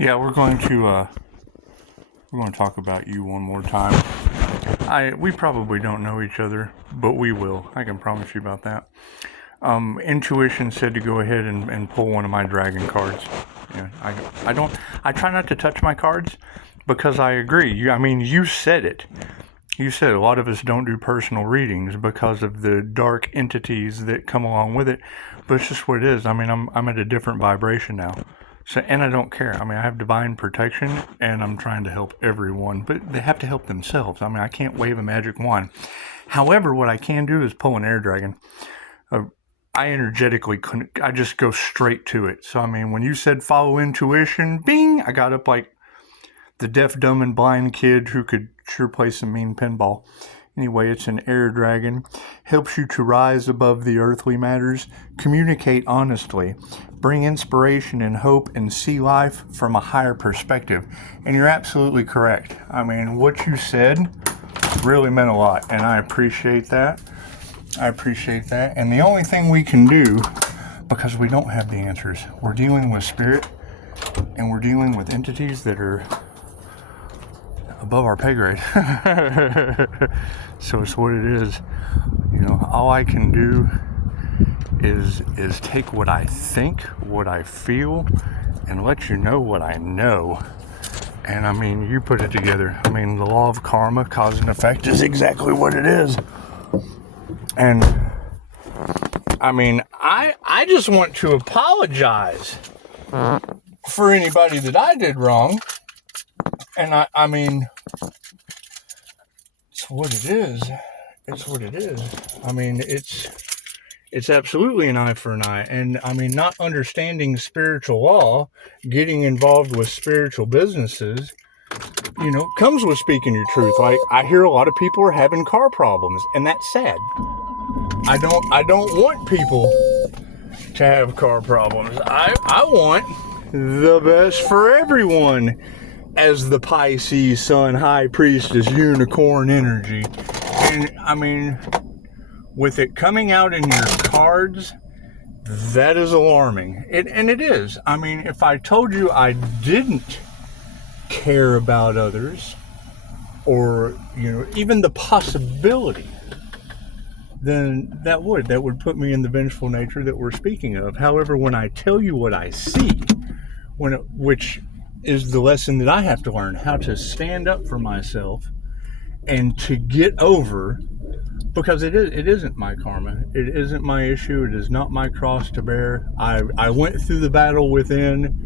Yeah, we're going to talk about you one more time. We probably don't know each other, but we will. I can promise you about that. Intuition said to go ahead and pull one of my dragon cards. Yeah, I try not to touch my cards because I agree. You said it. You said a lot of us don't do personal readings because of the dark entities that come along with it, but it's just what it is. I'm at a different vibration now. So, and I don't care. I have divine protection, and I'm trying to help everyone, but they have to help themselves. I can't wave a magic wand. However, what I can do is pull an air dragon. I energetically couldn't. I just go straight to it. So, when you said follow intuition, bing, I got up like the deaf, dumb, and blind kid who could sure play some mean pinball. Anyway, it's an air dragon. Helps you to rise above the earthly matters, communicate honestly, bring inspiration and hope, and see life from a higher perspective. And you're absolutely correct. What you said really meant a lot, and I appreciate that. And the only thing we can do, because we don't have the answers, we're dealing with spirit, and we're dealing with entities that are above our pay grade. So it's what it is. All I can do is take what I think, what I feel, and let you know what I know. And you put it together. The law of karma, cause and effect, is exactly what it is. And I just want to apologize for anybody that I did wrong. And it's what it is. It's what it is. It's absolutely an eye for an eye. And not understanding spiritual law, getting involved with spiritual businesses, comes with speaking your truth. Like, I hear a lot of people are having car problems, and that's sad. I don't want people to have car problems. I want the best for everyone, as the Pisces Sun High Priestess Unicorn energy. And with it coming out in your cards, that is alarming. It is. If I told you I didn't care about others, or even the possibility, then that would put me in the vengeful nature that we're speaking of. However, when I tell you what I see, which is the lesson that I have to learn, how to stand up for myself and to get over, because it isn't my karma, it isn't my issue, it is not my cross to bear. I went through the battle within,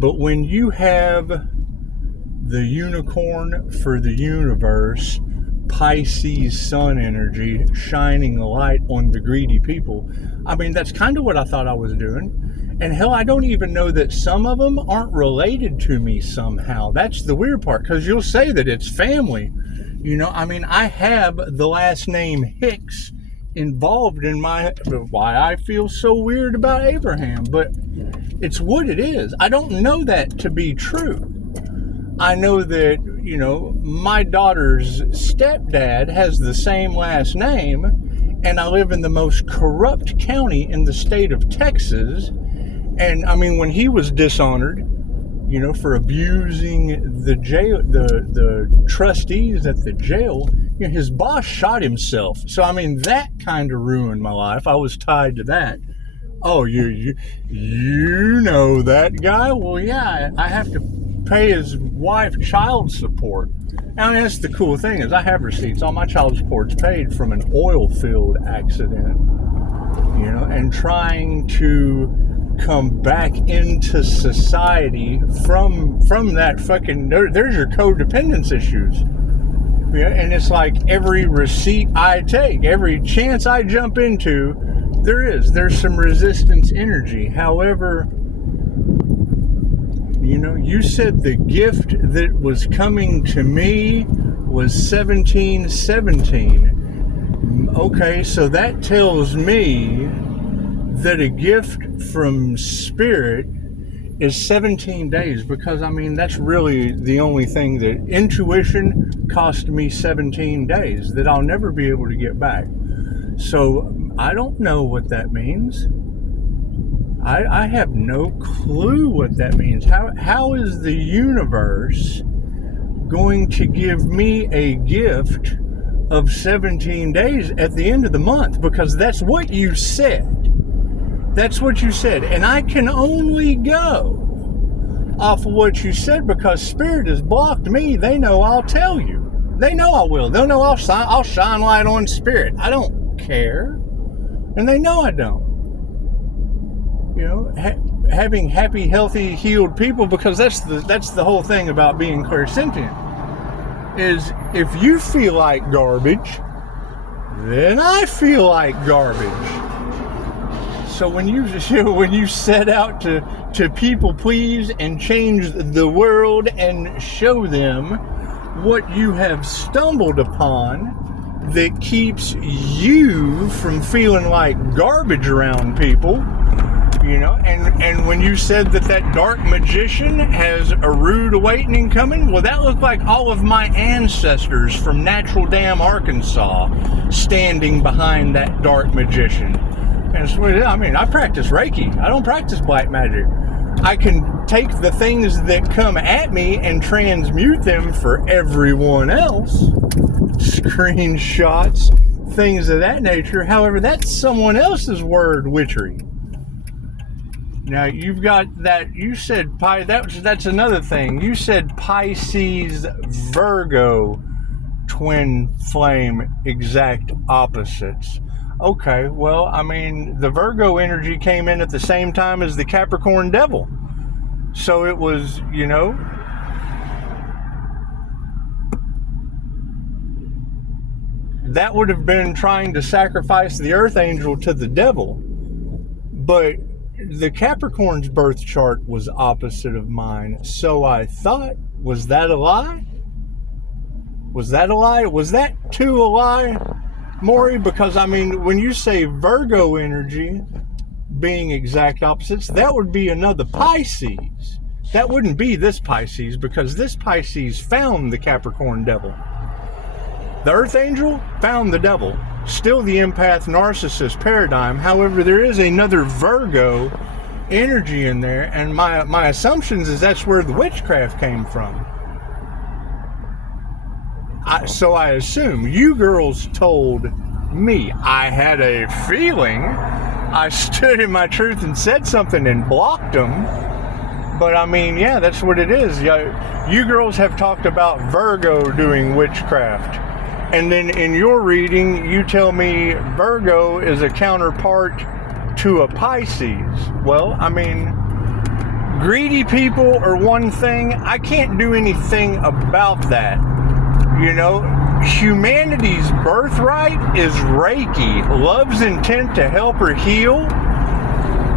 but when you have the unicorn for the universe, Pisces sun energy shining a light on the greedy people, that's kind of what I thought I was doing. And hell, I don't even know that some of them aren't related to me somehow. That's the weird part, because you'll say that it's family. I have the last name Hicks involved in why I feel so weird about Abraham, but it's what it is. I don't know that to be true. I know that, my daughter's stepdad has the same last name, and I live in the most corrupt county in the state of Texas. And when he was dishonored, for abusing the jail, the trustees at the jail, his boss shot himself. So that kind of ruined my life. I was tied to that. Oh, you know that guy? Well, yeah, I have to pay his wife child support. And that's the cool thing, is I have receipts. All my child support's paid from an oil field accident, and trying to come back into society from that fucking, there's your codependence issues. Yeah, and it's like every receipt I take, every chance I jump into, there's some resistance energy. However, you said the gift that was coming to me was 1717. Okay, so that tells me that a gift from spirit is 17 days, because that's really the only thing that intuition cost me 17 days that I'll never be able to get back. So I don't know what that means. I have no clue what that means. How is the universe going to give me a gift of 17 days at the end of the month? Because that's what you said. That's what you said. And I can only go off of what you said because Spirit has blocked me. They know I'll tell you. They know I will. They'll know I'll shine light on Spirit. I don't care. And they know I don't. You know, having happy, healthy, healed people, because that's the whole thing about being clairsentient, is if you feel like garbage, then I feel like garbage. So when you set out to people please and change the world and show them what you have stumbled upon that keeps you from feeling like garbage around people, you know, and when you said that dark magician has a rude awakening coming, well, that looked like all of my ancestors from Natural Dam, Arkansas, standing behind that dark magician. And so, I mean, I practice Reiki. I don't practice black magic. I can take the things that come at me and transmute them for everyone else. Screenshots, things of that nature. However, that's someone else's word witchery. Now, you've got that, you said, that's another thing. You said Pisces, Virgo, twin flame, exact opposites. Okay, well, I mean, the Virgo energy came in at the same time as the Capricorn devil. So it was, you know, that would have been trying to sacrifice the earth angel to the devil. But the Capricorn's birth chart was opposite of mine. So I thought, was that a lie? Was that a lie? Was that too a lie, Maury? Because, I mean, when you say Virgo energy being exact opposites, that would be another Pisces. That wouldn't be this Pisces, because this Pisces found the Capricorn devil. The Earth Angel found the devil. Still the empath narcissist paradigm. However, there is another Virgo energy in there, and my assumptions is that's where the witchcraft came from. So I assume you girls told me. I had a feeling. I stood in my truth and said something and blocked them. But I mean, yeah, that's what it is. You girls have talked about Virgo doing witchcraft. And then in your reading, you tell me Virgo is a counterpart to a Pisces. Well, I mean, greedy people are one thing. I can't do anything about that. You know, humanity's birthright is Reiki, love's intent to help or heal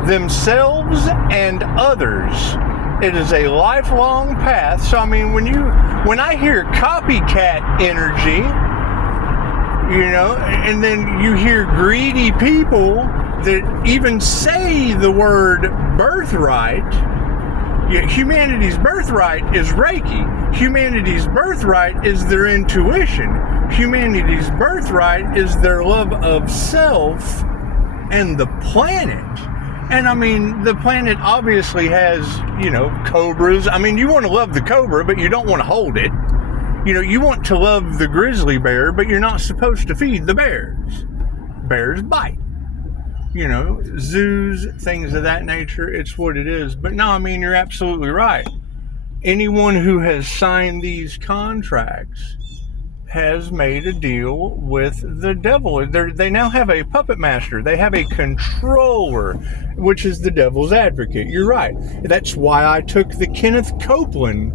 themselves and others. It is a lifelong path. So, I mean, when I hear copycat energy, you know, and then you hear greedy people that even say the word birthright. Yeah, humanity's birthright is Reiki. Humanity's birthright is their intuition. Humanity's birthright is their love of self and the planet. And I mean, the planet obviously has, you know, cobras. I mean, you want to love the cobra, but you don't want to hold it. You know, you want to love the grizzly bear, but you're not supposed to feed the bears. Bears bite. You know, zoos, things of that nature. It's what it is. But no, I mean, you're absolutely right. Anyone who has signed these contracts has made a deal with the devil. They now have a puppet master. They have a controller, which is the devil's advocate. You're right. That's why I took the Kenneth Copeland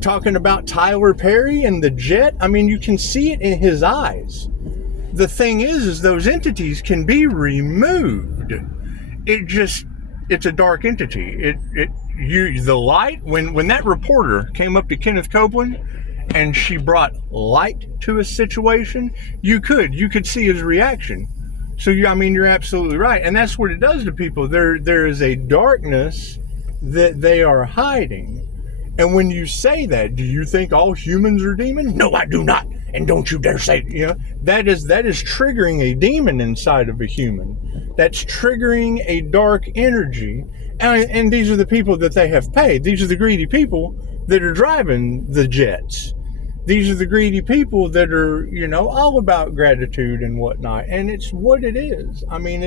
talking about Tyler Perry and the jet. I mean, you can see it in his eyes. The thing is those entities can be removed. It's a dark entity. The light, when that reporter came up to Kenneth Copeland and she brought light to a situation, you could see his reaction. So I mean, you're absolutely right. And that's what it does to people. There is a darkness that they are hiding. And when you say that, do you think all humans are demons? No, I do not. and don't you dare say, that is triggering a demon inside of a human. That's triggering a dark energy. And these are the people that they have paid. These are the greedy people that are driving the jets. These are the greedy people that are, all about gratitude and whatnot. And it's what it is. I mean,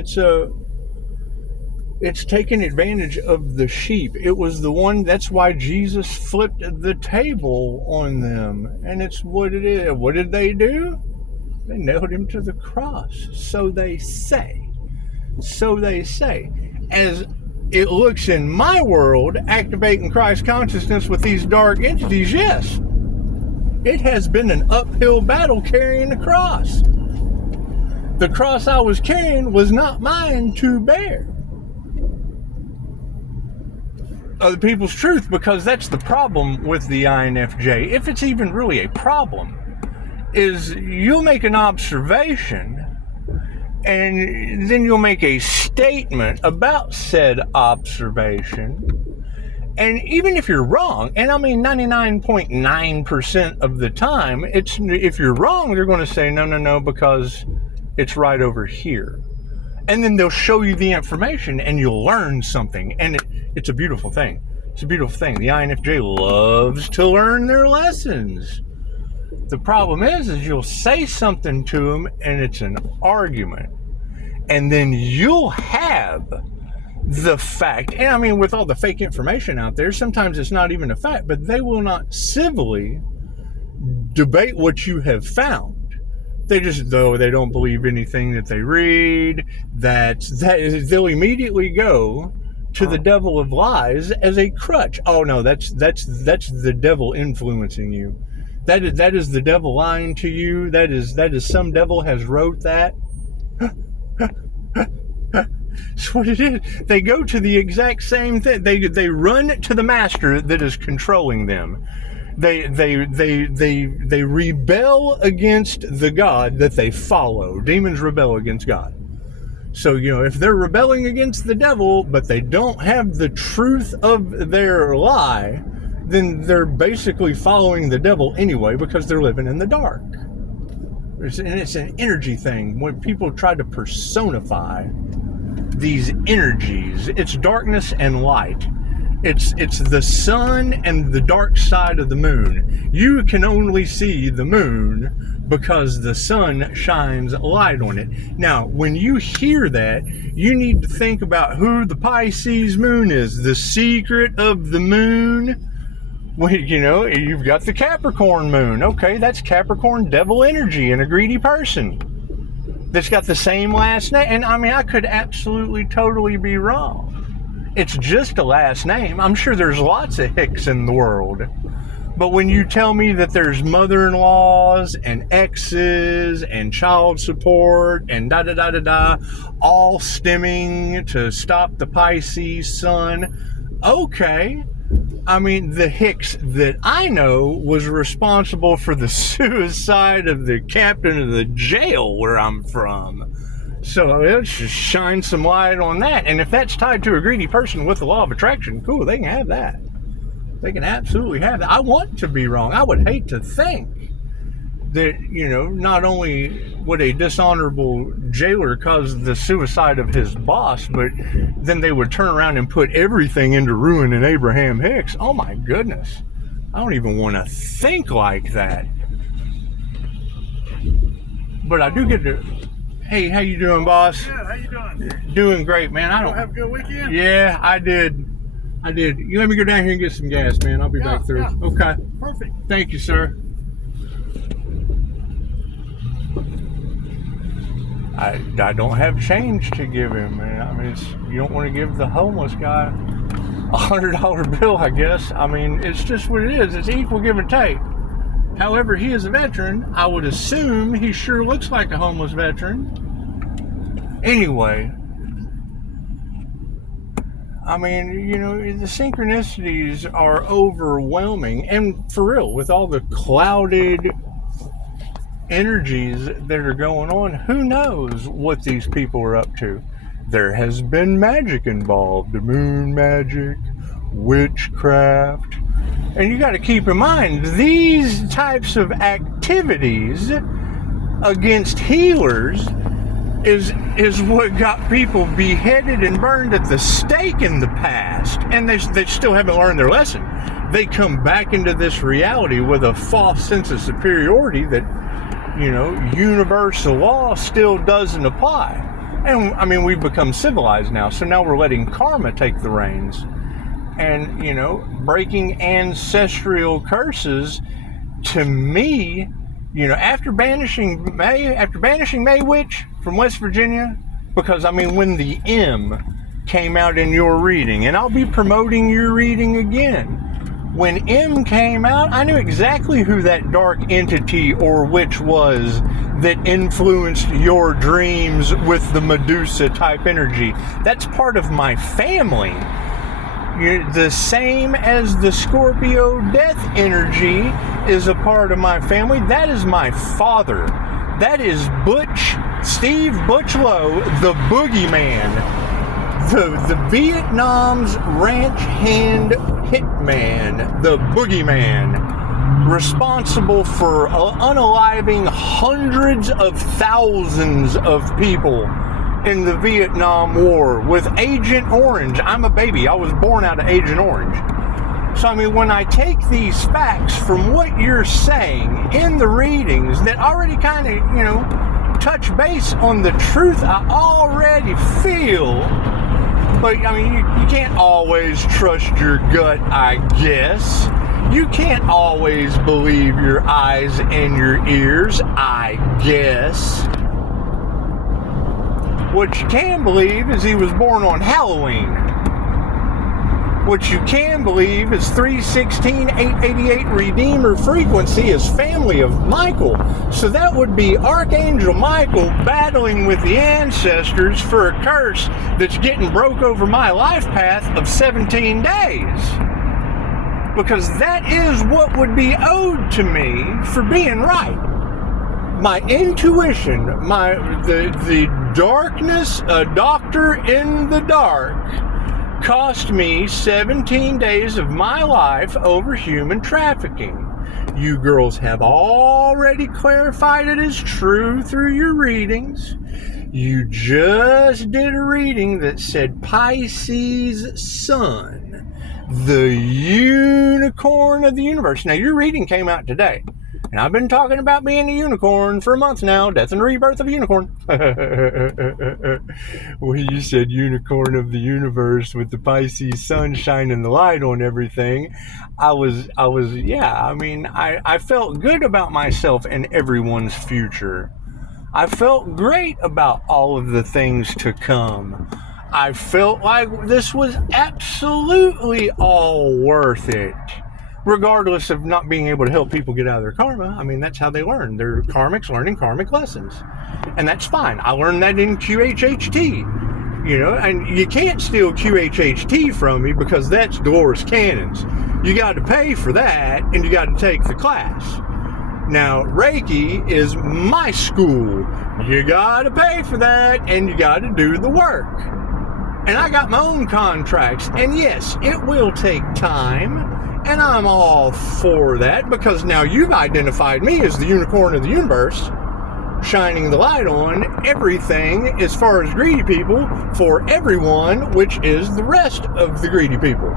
it's taking advantage of the sheep. It was the one, that's why Jesus flipped the table on them. And it's what it is. What did they do? They nailed him to the cross. So they say. As it looks in my world, activating Christ consciousness with these dark entities, yes. It has been an uphill battle carrying the cross. The cross I was carrying was not mine to bear. Other people's truth, because that's the problem with the INFJ, if it's even really a problem, is you'll make an observation and then you'll make a statement about said observation. And even if you're wrong, and I mean 99.9% of the time, if you're wrong, they're going to say, no, because it's right over here. And then they'll show you the information and you'll learn something. And it's a beautiful thing. It's a beautiful thing. The INFJ loves to learn their lessons. The problem is you'll say something to them and it's an argument. And then you'll have the fact, and I mean, with all the fake information out there, sometimes it's not even a fact, but they will not civilly debate what you have found. They just, though they don't believe anything that they read, they'll immediately go to the devil of lies as a crutch. Oh no, that's the devil influencing you. That is the devil lying to you. That is some devil has wrote that. That's what it is. They go to the exact same thing. They run to the master that is controlling them. They rebel against the God that they follow. Demons rebel against God. So, if they're rebelling against the devil, but they don't have the truth of their lie, then they're basically following the devil anyway because they're living in the dark. And it's an energy thing. When people try to personify these energies, it's darkness and light. It's the sun and the dark side of the moon. You can only see the moon because the sun shines light on it. Now, when you hear that, you need to think about who the Pisces moon is. The secret of the moon. Well, you've got the Capricorn moon. Okay, that's Capricorn devil energy in a greedy person that's got the same last name. And I mean, I could absolutely, totally be wrong. It's just a last name. I'm sure there's lots of Hicks in the world. But when you tell me that there's mother-in-laws and exes and child support and all stemming to stop the Pisces sun, okay. I mean, the Hicks that I know was responsible for the suicide of the captain of the jail where I'm from. So let's just shine some light on that. And if that's tied to a greedy person with the law of attraction, cool, they can have that. They can absolutely have that. I want to be wrong. I would hate to think that, not only would a dishonorable jailer cause the suicide of his boss, but then they would turn around and put everything into ruining Abraham Hicks. Oh my goodness. I don't even want to think like that. But I do get to... Hey, how you doing, boss? Good, how you doing? Doing great, man. You have a good weekend? Yeah, I did. You let me go down here and get some gas, man. I'll be back through. Yeah. Okay. Perfect. Thank you, sir. I don't have change to give him, man. I mean, you don't want to give the homeless guy a $100 bill, I guess. I mean, it's just what it is. It's equal give and take. However, he is a veteran. I would assume he sure looks like a homeless veteran. Anyway, I mean, the synchronicities are overwhelming. And for real, with all the clouded energies that are going on, who knows what these people are up to? There has been magic involved. Moon magic, witchcraft, And you got to keep in mind, these types of activities against healers is what got people beheaded and burned at the stake in the past. And they still haven't learned their lesson. They come back into this reality with a false sense of superiority that, universal law still doesn't apply. And I mean, we've become civilized now, so now we're letting karma take the reins. And, breaking ancestral curses, to me, after banishing May Witch from West Virginia, because, when the M came out in your reading, and I'll be promoting your reading again, when M came out, I knew exactly who that dark entity or witch was that influenced your dreams with the Medusa type energy. That's part of my family. The same as the Scorpio death energy is a part of my family. That is my father. That is Steve Butchlow, the boogeyman. The Vietnam's ranch hand hitman, the boogeyman, responsible for unaliving hundreds of thousands of people in the Vietnam War with Agent Orange. I'm a baby. I was born out of Agent Orange. So, when I take these facts from what you're saying in the readings that already kind of, touch base on the truth I already feel, but, you can't always trust your gut, I guess. You can't always believe your eyes and your ears, I guess. What you can believe is he was born on Halloween. What you can believe is 316-888 Redeemer frequency is family of Michael. So that would be Archangel Michael battling with the ancestors for a curse that's getting broke over my life path of 17 days. Because that is what would be owed to me for being right. My intuition, the darkness, a doctor in the dark, cost me 17 days of my life over human trafficking. You girls have already clarified it as true through your readings. You just did a reading that said Pisces Sun, the unicorn of the universe. Now, your reading came out today. And I've been talking about being a unicorn for a month now. Death and rebirth of a unicorn. Well, you said unicorn of the universe with the Pisces sun shining the light on everything. I felt good about myself and everyone's future. I felt great about all of the things to come. I felt like this was absolutely all worth it. Regardless of not being able to help people get out of their karma. That's how they learn. They're karmics learning karmic lessons. And that's fine. I learned that in QHHT. And you can't steal QHHT from me because that's Dolores Cannon's. You got to pay for that, and you got to take the class. Now, Reiki is my school. You got to pay for that, and you got to do the work. And I got my own contracts. And yes, it will take time. And I'm all for that, because now you've identified me as the unicorn of the universe, shining the light on everything as far as greedy people for everyone, which is the rest of the greedy people.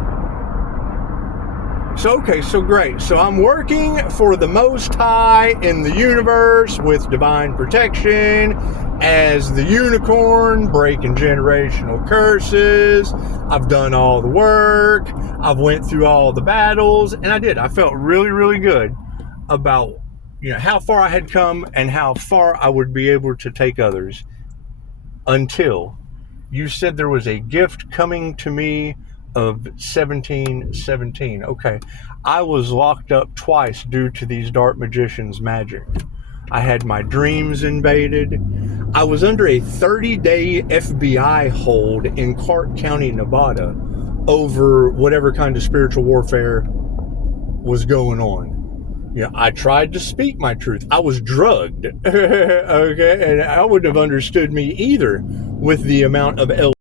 So, okay, so great. So I'm working for the Most High in the universe with divine protection as the unicorn, breaking generational curses. I've done all the work. I've went through all the battles, and I did. I felt really, really good about, how far I had come and how far I would be able to take others, until you said there was a gift coming to me of 1717. Okay, I was locked up twice due to these dark magicians' magic. I had my dreams invaded. I was under a 30-day FBI hold in Clark County, Nevada, over whatever kind of spiritual warfare was going on. I tried to speak my truth. I was drugged. Okay, and I wouldn't have understood me either with the amount of